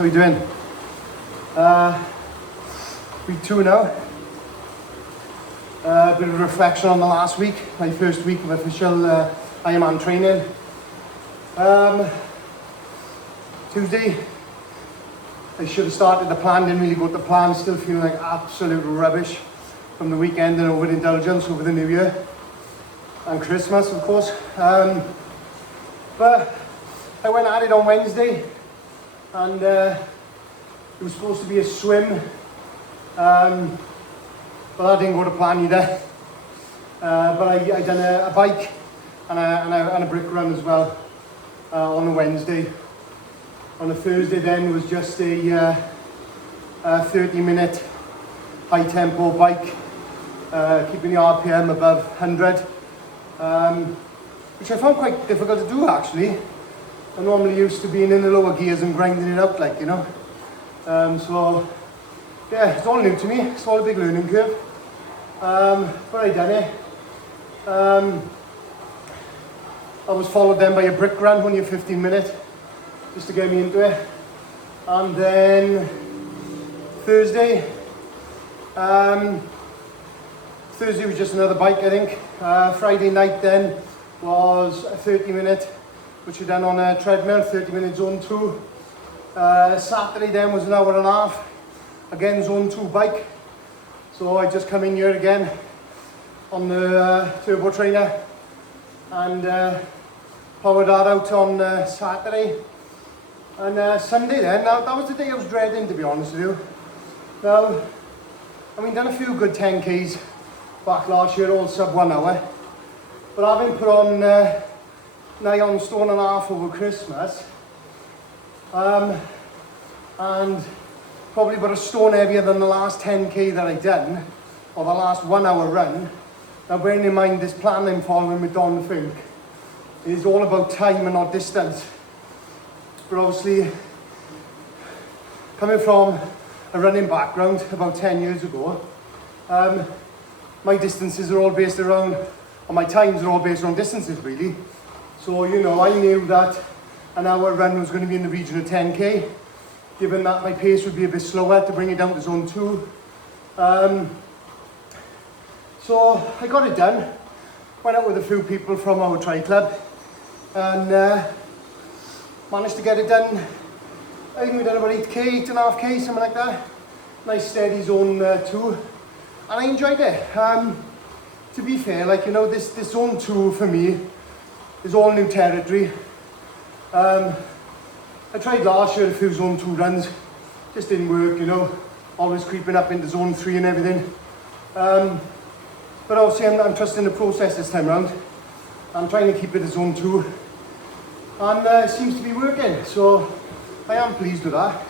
how you doing? Week 2 now. A bit of reflection on the last week, my first week of official Ironman training. Tuesday, I should have started the plan, didn't really go to the plan, still feeling like absolute rubbish from the weekend and overindulgence over the New Year and Christmas, of course. But I went at it on Wednesday, and it was supposed to be a swim, but that didn't go to plan either. But I done a bike and a brick run as well on a Wednesday. On the Thursday then it was just a 30-minute high tempo bike, keeping the RPM above 100, which I found quite difficult to do actually. I'm normally used to being in the lower gears and grinding it out, like, you know. So yeah, it's all new to me, it's all a big learning curve, but I done it. I was followed then by a brick run, only a 15-minute, just to get me into it. And then Thursday was just another bike, I think. Friday night then was a 30-minute, which I done on a treadmill, 30-minute zone 2. Saturday then was an hour and a half, again zone 2 bike. So I just come in here again on the turbo trainer and powered that out on Saturday. And Sunday then, now that was the day I was dreading, to be honest with you. Now, I mean, done a few good 10Ks back last year, all sub 1 hour. But having put on nigh on stone and a half over Christmas, and probably about a stone heavier than the last 10K that I done, or the last 1 hour run. Now bearing in mind this plan I'm following with Don Fink is all about time and not distance. But obviously, coming from a running background about 10 years ago, my distances are all based around, or my times are all based on distances really. So, you know, I knew that an hour run was going to be in the region of 10K, given that my pace would be a bit slower to bring it down to zone 2. So I got it done, went out with a few people from our tri club, and managed to get it done. I think we done about 8K, 8.5K, something like that. Nice steady zone 2, and I enjoyed it. To be fair, like, you know, this zone 2 for me is all new territory. I tried last year a few zone 2 runs, just didn't work, you know, always creeping up into zone 3 and everything. But obviously I'm trusting the process this time around. I'm trying to keep it at zone 2, and it seems to be working, so I am pleased with that.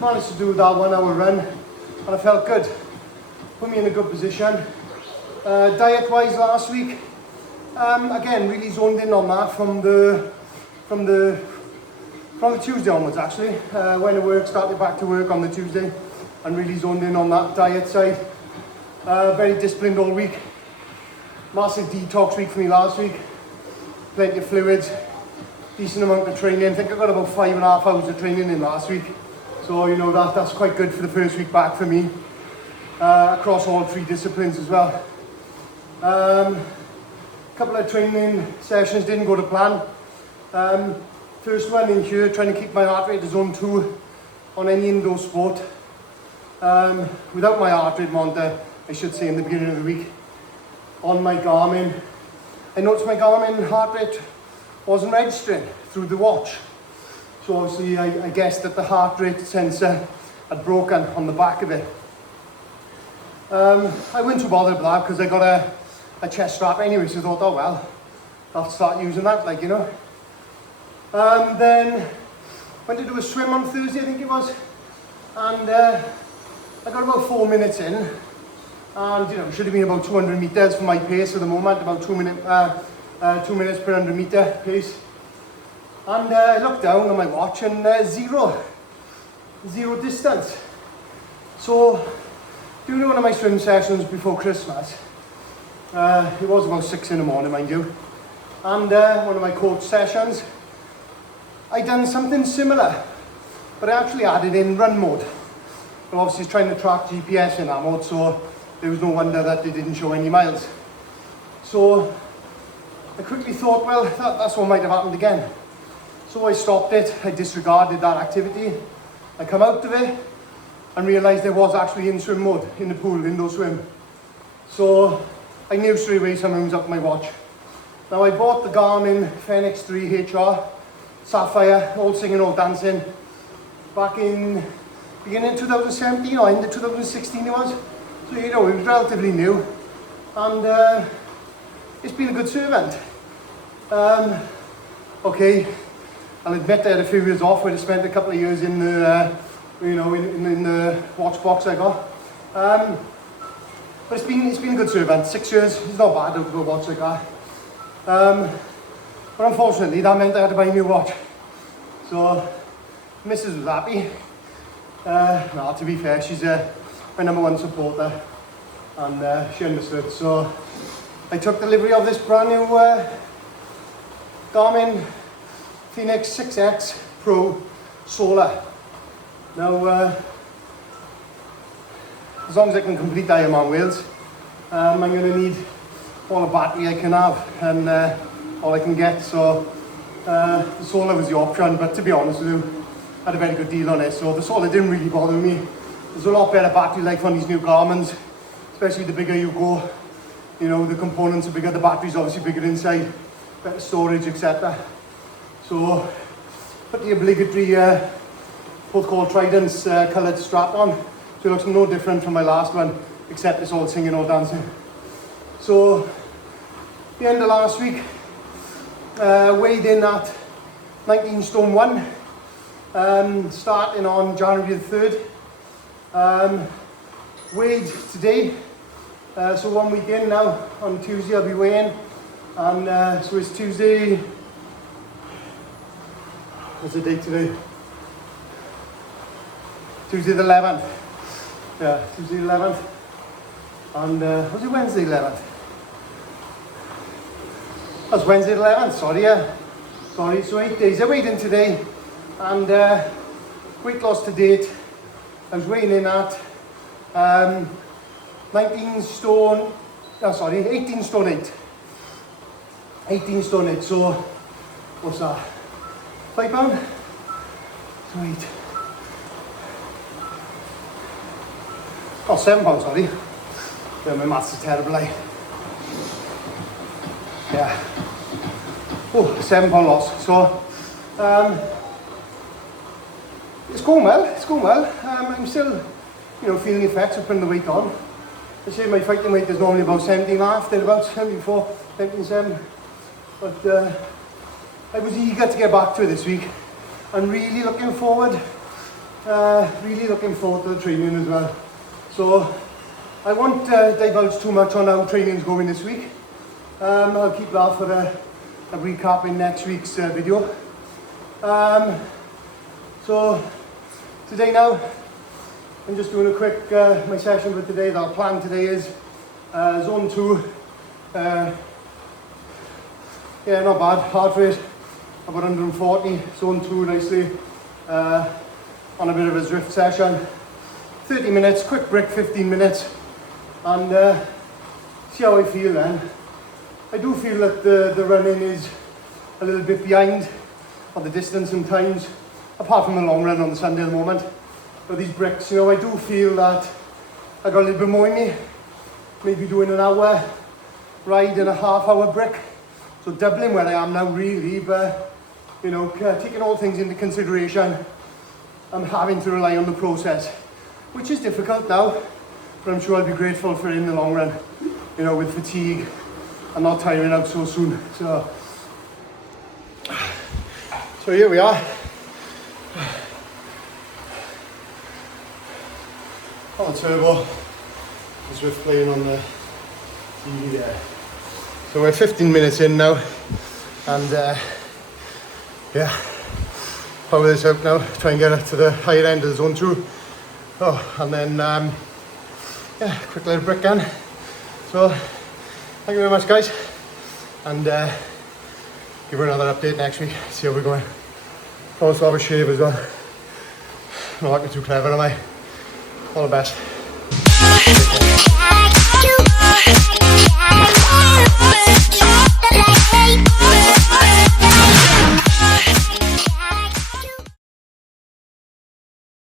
Managed to do that 1 hour run, and I felt good. Put me in a good position. Diet wise last week, again really zoned in on that from the Tuesday onwards actually. Went to work, started back to work on the Tuesday, and really zoned in on that diet side. Very disciplined all week. Massive detox week for me last week. Plenty of fluids, decent amount of training. I think I got about 5.5 hours of training in last week. So, you know, that's quite good for the first week back for me. Across all 3 disciplines as well. Couple of training sessions didn't go to plan. First one in here, trying to keep my heart rate to zone 2 on any indoor sport. Without my heart rate monitor, I should say, in the beginning of the week. On my Garmin, I noticed my Garmin heart rate wasn't registering through the watch. So obviously I guessed that the heart rate sensor had broken on the back of it. I wasn't too bothered with that because I got a chest strap anyway, so I thought, oh well, I'll start using that, like, you know. Then went to do a swim on Thursday, I think it was, and I got about 4 minutes in, and you know, it should have been about 200 meters for my pace at the moment, about 2 minutes per 100 meter pace. And I looked down on my watch and zero distance. So during one of my swim sessions before Christmas, it was about 6 in the morning, mind you, and one of my coach sessions, I done something similar. but I actually added in run mode. But obviously it's trying to track GPS in that mode, so there was no wonder that they didn't show any miles. So I quickly thought, well, that's what might have happened again. So I stopped it, I disregarded that activity. I come out of it and realised I was actually in swim mode, in the pool, indoor swim. So I knew straight away something was up my watch. Now I bought the Garmin Fenix 3 HR, Sapphire, all singing, all dancing, back in beginning 2017 or end of 2016 it was. So you know, it was relatively new, and it's been a good servant. Okay, I'll admit I had a few years off where I spent a couple of years in the, in the watch box I got. But it's been a good servant. 6 years, it's not bad to go watch like that. But unfortunately that meant I had to buy a new watch. So Mrs. was happy. No, to be fair, she's my #1 supporter, and she understood. So I took delivery of this brand new Garmin Fenix 6X Pro Solar. Now, as long as I can complete Ironman Wales, I'm going to need all the battery I can have and all I can get. So the solar was the option, but to be honest with you, I had a very good deal on it, so the solar didn't really bother me. There's a lot better battery life on these new Garmins, especially the bigger you go. You know, the components are bigger, the battery's obviously bigger inside, better storage, etc. So put the obligatory both called Tridents coloured strap on, so it looks no different from my last one, except it's all singing, all dancing. So the end of last week, weighed in at 19 stone 1, starting on January the 3rd. Weighed today, so 1 week in now. On Tuesday I'll be weighing, and so it's Tuesday, what's the date today? Tuesday the 11th. Yeah, Tuesday the 11th. And was it Wednesday the 11th? That's Wednesday the 11th, sorry, yeah. Sorry, so 8 days. I weighed in today, and weight loss to date, I was weighing in at 18 stone 8. 18 stone 8, so what's that? 5 pound? So 8. Oh, 7 pounds, sorry. Yeah, my maths is terrible, eh? Yeah. Oh, 7 pound loss. So, it's going well. I'm still, feeling the effects of putting the weight on. I say my fighting weight is normally about 17.5, they're about 74, 17.7. But I was eager to get back to it this week. I'm really looking forward to the training as well. So I won't divulge too much on how training's going this week. I'll keep that for a recap in next week's video. So today now, I'm just doing a quick, my session for today. Our plan today is zone 2. Yeah, not bad, heart rate about 140, zone 2 nicely, on a bit of a Zwift session. 30 minutes, quick break, 15 minutes, and see how I feel then. I do feel that the running is a little bit behind on the distance and times, apart from the long run on the Sunday at the moment. But these bricks, I do feel that I got a little bit more in me, maybe doing an hour ride and a half-hour brick, so doubling where I am now really, but taking all things into consideration, I'm having to rely on the process, which is difficult now, but I'm sure I'll be grateful for it in the long run, with fatigue and not tiring out so soon. So here we are. On the turbo, as we're playing on the TV there. So we're 15 minutes in now, and yeah, power this out now, try and get it to the higher end of the zone 2. Oh, and then yeah, quick little break again. So thank you very much, guys, and give you another update next week, see how we're going. Also have a shave as well. not too clever, am I? All the best.